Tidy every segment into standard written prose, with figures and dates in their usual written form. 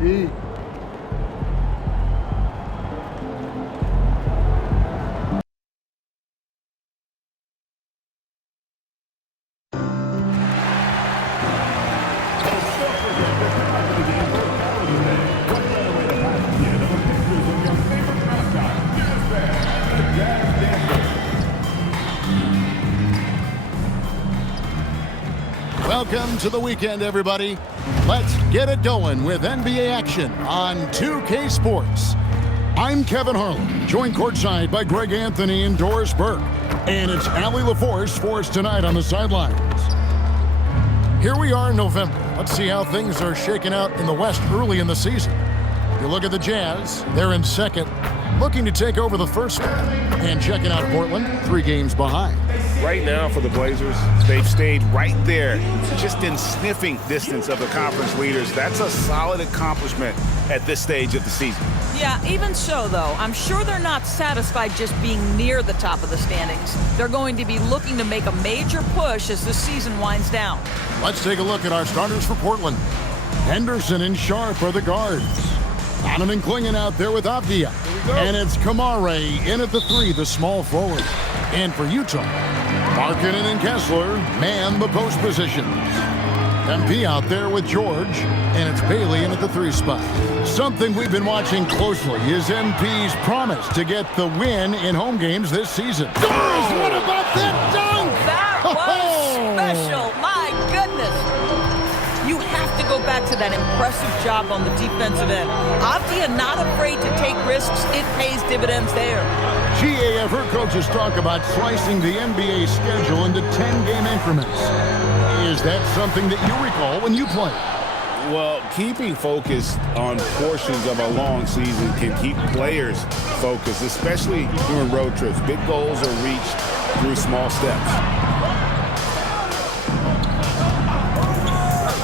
Welcome to the weekend, everybody. Let's get it going with NBA action on 2K Sports. I'm Kevin Harlan, joined courtside by Greg Anthony and Doris Burke. And it's Allie LaForce for us tonight on the sidelines. Here we are in November. Let's see how things are shaking out in the West early in the season. You look at the Jazz, they're in second, looking to take over the first one. And checking out Portland, 3 games behind. Right now for the Blazers, they've stayed right there, just in sniffing distance of the conference leaders. That's a solid accomplishment at this stage of the season. Yeah, even so, though, I'm sure they're not satisfied just being near the top of the standings. They're going to be looking to make a major push as the season winds down. Let's take a look at our starters for Portland. Henderson and Sharp are the guards. Donovan Clingan out there with Avdia. And it's Kamare in at the 3, the small forward. And for Utah, Markkanen and Kessler man the post positions. MP out there with George, and it's Bailey in at the 3 spot. Something we've been watching closely is MP's promise to get the win in home games this season. Doris, what about that dunk? That was special. My goodness. You have to go back to that impressive job on the defensive end. Avdia not afraid to take risks. It pays dividends there. GA, I've heard coaches talk about slicing the NBA schedule into 10-game increments. Is that something that you recall when you played? Well, keeping focus on portions of a long season can keep players focused, especially during road trips. Big goals are reached through small steps.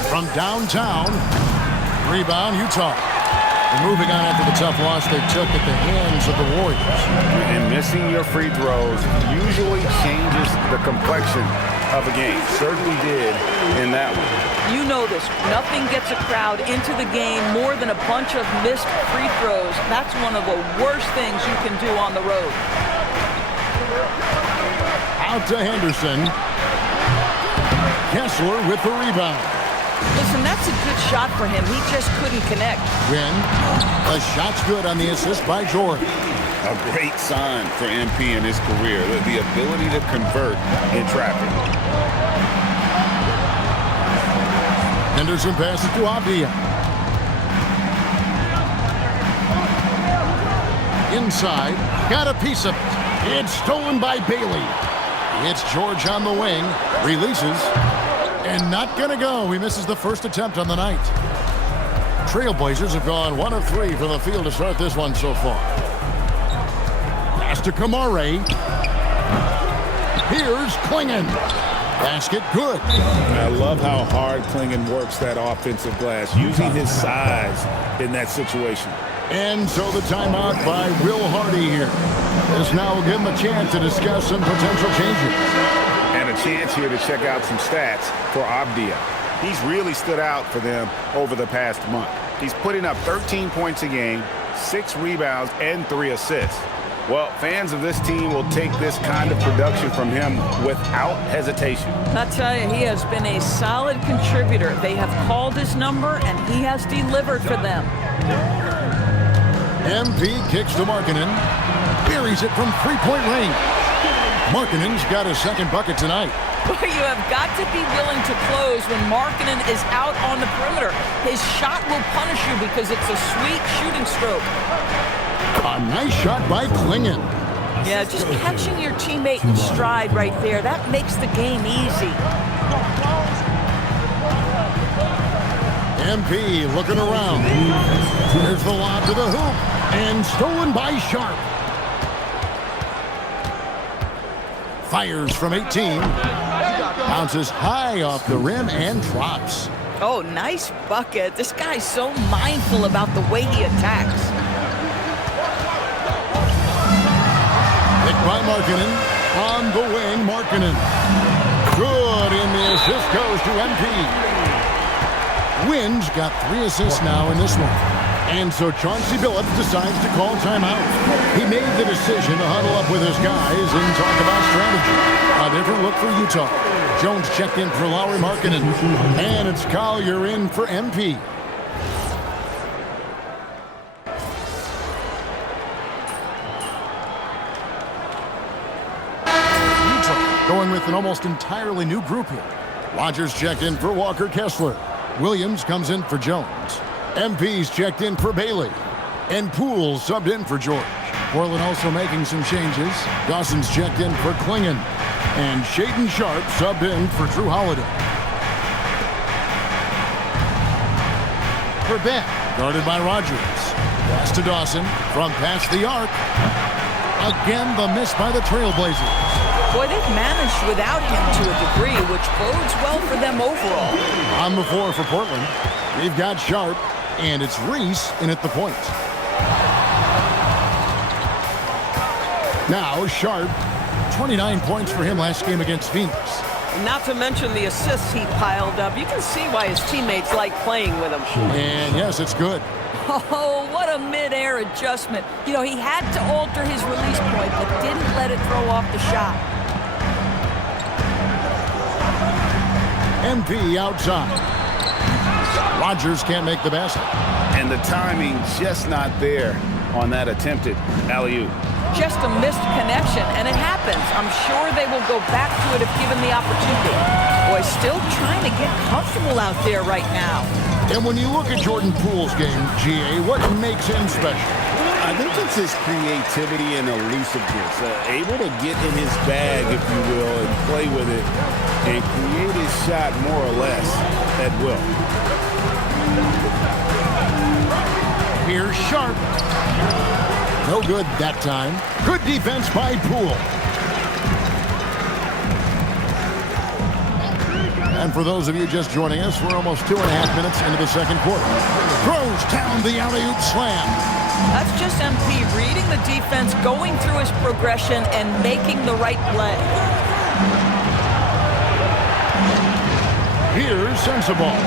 From downtown, rebound Utah. And moving on after the tough loss they took at the hands of the Warriors. And missing your free throws usually changes the complexion of a game. Certainly did in that one. You know this. Nothing gets a crowd into the game more than a bunch of missed free throws. That's one of the worst things you can do on the road. Out to Henderson. Kessler with the rebound. Listen, that's a good shot for him. He just couldn't connect. Win. The shot's good on the assist by George. A great sign for MP in his career, the ability to convert in traffic. Henderson passes to Avdia. Inside, got a piece of it. It's stolen by Bailey. It's George on the wing, releases, and not gonna go. He misses the first attempt on the night. Trailblazers have gone 1 of 3 from the field to start this one so far. Pass to Kamare. Here's Clingan. Basket good. I love how hard Clingan works that offensive glass, using his size in that situation. And so the timeout by Will Hardy here. This now will give him a chance to discuss some potential changes. And a chance here to check out some stats for Avdia. He's really stood out for them over the past month. He's putting up 13 points a game, 6 rebounds, and 3 assists. Well, fans of this team will take this kind of production from him without hesitation. I tell you, he has been a solid contributor. They have called his number, and he has delivered for them. MP kicks to Markkanen. Buries it from 3-point range. Markkanen's got his second bucket tonight. But you have got to be willing to close when Markkanen is out on the perimeter. His shot will punish you because it's a sweet shooting stroke. A nice shot by Clingan. Yeah, just catching your teammate in stride right there, that makes the game easy. MP looking around. There's the lob to the hoop. And stolen by Sharp. Fires from 18. Bounces high off the rim and drops. Oh, nice bucket. This guy's so mindful about the way he attacks. Picked by Markkanen. On the wing, Markkanen. Good, and the assist goes to MP. Wynn's got 3 assists now in this one. And so Chauncey Billups decides to call timeout. He made the decision to huddle up with his guys and talk about strategy. A different look for Utah. Jones checked in for Lauri Markkanen. And it's Collier in for MP. Utah going with an almost entirely new group here. Rogers checked in for Walker Kessler. Williams comes in for Jones. MP's checked in for Bailey. And Poole subbed in for George. Portland also making some changes. Dawson's checked in for Klingon. And Shaedon Sharpe subbed in for Drew Holiday. For Ben, guarded by Rogers. Pass to Dawson from past the arc. Again, the miss by the Trailblazers. Boy, they've managed without him to a degree, which bodes well for them overall. On the floor for Portland, we've got Sharpe, and it's Reese in at the point. Now Sharpe, 29 points for him last game against Phoenix. Not to mention the assists he piled up. You can see why his teammates like playing with him. And yes, it's good. Oh, what a mid-air adjustment. You know, he had to alter his release point, but didn't let it throw off the shot. MP outside. Rogers can't make the basket. And the timing just not there on that attempted alley-oop. Just a missed connection, and it happens. I'm sure they will go back to it if given the opportunity. Boy, still trying to get comfortable out there right now. And when you look at Jordan Poole's game, GA, what makes him special? I think it's his creativity and elusiveness. Able to get in his bag, if you will, and play with it and create his shot more or less at will. Here's Sharpe. No good that time. Good defense by Poole. And for those of you just joining us, we're almost 2.5 minutes into the second quarter. Throws down the alley-oop slam. That's just MP reading the defense, going through his progression, and making the right play. Here's Sensabaugh.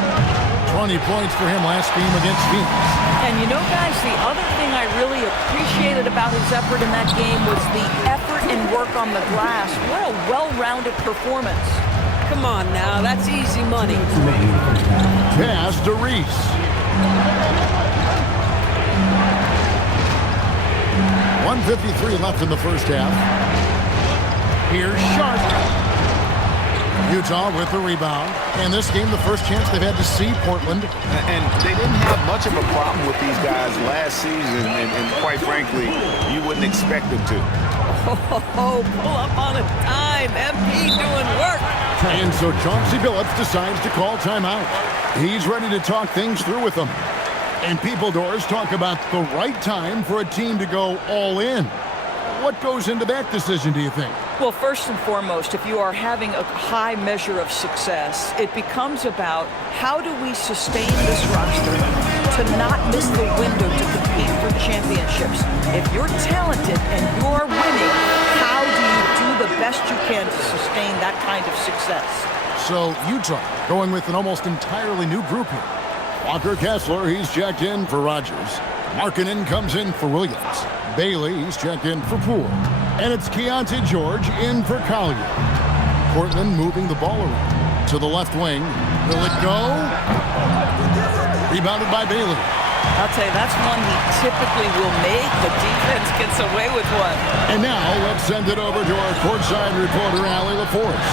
20 points for him last game against Phoenix. And you know, guys, the other thing I really appreciated about his effort in that game was the effort and work on the glass. What a well-rounded performance. Come on now, that's easy money. Pass to Reese. 1:53 left in the first half. Here's Sharpe. Utah with the rebound. And this game, the first chance they've had to see Portland. And they didn't have much of a problem with these guys last season, and quite frankly, you wouldn't expect them to. Oh, pull up on a dime. MP doing work. And so Chauncey Billups decides to call timeout. He's ready to talk things through with them. And People Doors talk about the right time for a team to go all in. What goes into that decision, do you think? Well, first and foremost, if you are having a high measure of success, it becomes about how do we sustain this roster to not miss the window to compete for championships. If you're talented and you're winning, how do you do the best you can to sustain that kind of success? So Utah going with an almost entirely new group here. Walker Kessler, he's checked in for Rogers. Markkanen comes in for Williams. Bailey, he's checked in for Poole. And it's Keontae George in for Collier. Portland moving the ball around to the left wing. Will it go? Rebounded by Bailey. I'll tell you, that's one he typically will make. The defense gets away with one. And now let's send it over to our courtside reporter, Allie LaForce.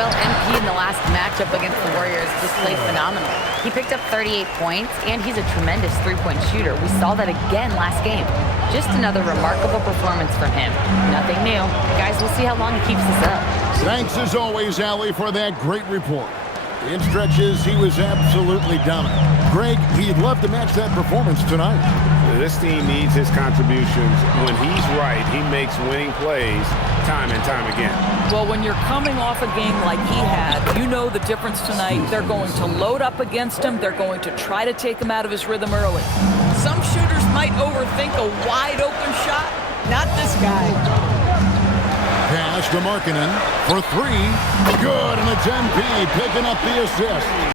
Well, MP in the last matchup against the Warriors just played phenomenal. He picked up 38 points, and he's a tremendous three-point shooter. We saw that again last game. Just another remarkable performance from him. Nothing new. Guys, we'll see how long he keeps this up. Thanks as always, Allie, for that great report. In stretches, he was absolutely dominant. Greg, he'd love to match that performance tonight. This team needs his contributions. When he's right, he makes winning plays time and time again. Well, when you're coming off a game like he had, you know the difference tonight. They're going to load up against him. They're going to try to take him out of his rhythm early. Some shooters might overthink a wide-open shot. Not this guy. Pass to Markkanen for three. Good, and it's MP picking up the assist.